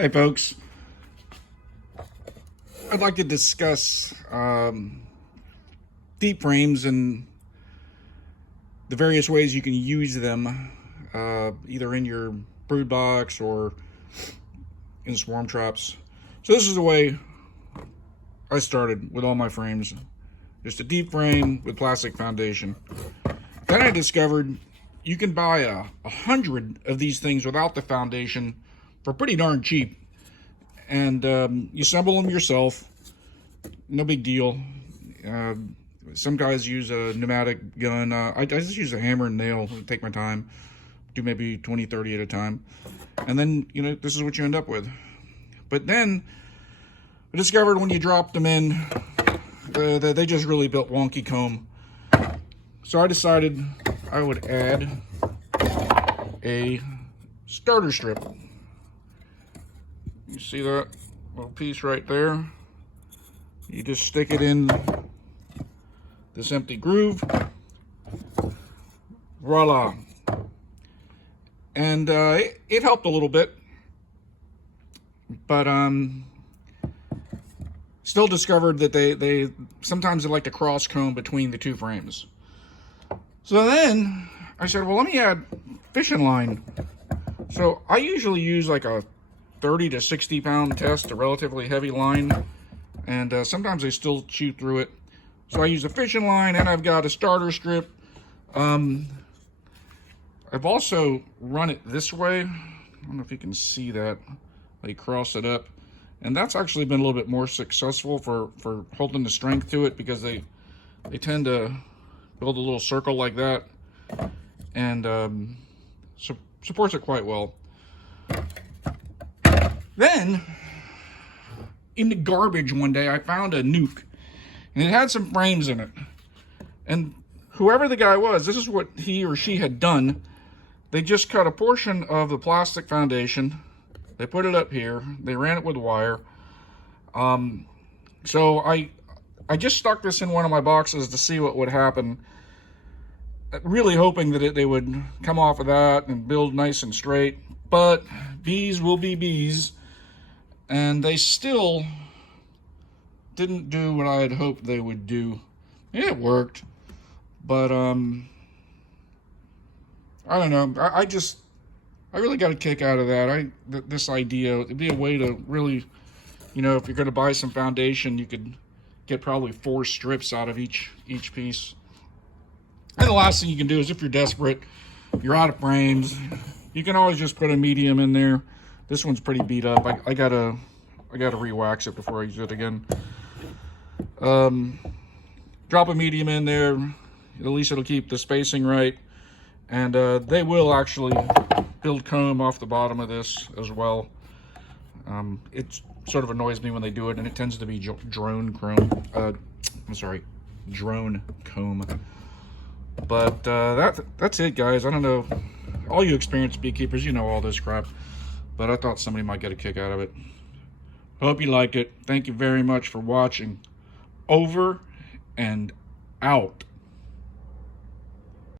Hey folks, I'd like to discuss deep frames and the various ways you can use them, either in your brood box or in swarm traps. So this is the way I started with all my frames. Just a deep frame with plastic foundation. Then I discovered you can buy 100 of these things without the foundation for pretty darn cheap. And you assemble them yourself, no big deal. Some guys use a pneumatic gun. I just use a hammer and nail, take my time, do maybe 20, 30 at a time. And then, this is what you end up with. But then I discovered when you dropped them in, they just really built wonky comb. So I decided I would add a starter strip. You see that little piece right there? You just stick it in this empty groove. Voila. And it helped a little bit, but still discovered that they sometimes like to cross comb between the two frames. So then I said, well, let me add fishing line. So I usually use like a 30 to 60 pound test, a relatively heavy line, and sometimes they still chew through it. So I use a fishing line, and I've got a starter strip. I've also run it this way. I don't know if you can see that. I cross it up, and that's actually been a little bit more successful for holding the strength to it, because they tend to build a little circle like that, and supports it quite well. Then, in the garbage one day, I found a nuke, and it had some frames in it. And whoever the guy was, this is what he or she had done. They just cut a portion of the plastic foundation. They put it up here. They ran it with wire. So I just stuck this in one of my boxes to see what would happen, really hoping that they would come off of that and build nice and straight. But bees will be bees. And they still didn't do what I had hoped they would do. It worked, but I don't know. I really got a kick out of that. This idea, it'd be a way to really, if you're going to buy some foundation, you could get probably 4 strips out of each piece. And the last thing you can do is, if you're desperate, you're out of frames, you can always just put a medium in there. This one's pretty beat up. I gotta re-wax it before I use it again. Drop a medium in there. At least it'll keep the spacing right. And they will actually build comb off the bottom of this as well. It sort of annoys me when they do it, and it tends to be drone comb. But that's it, guys. I don't know. All you experienced beekeepers, you know all this crap. But I thought somebody might get a kick out of it. Hope you liked it. Thank you very much for watching. Over and out.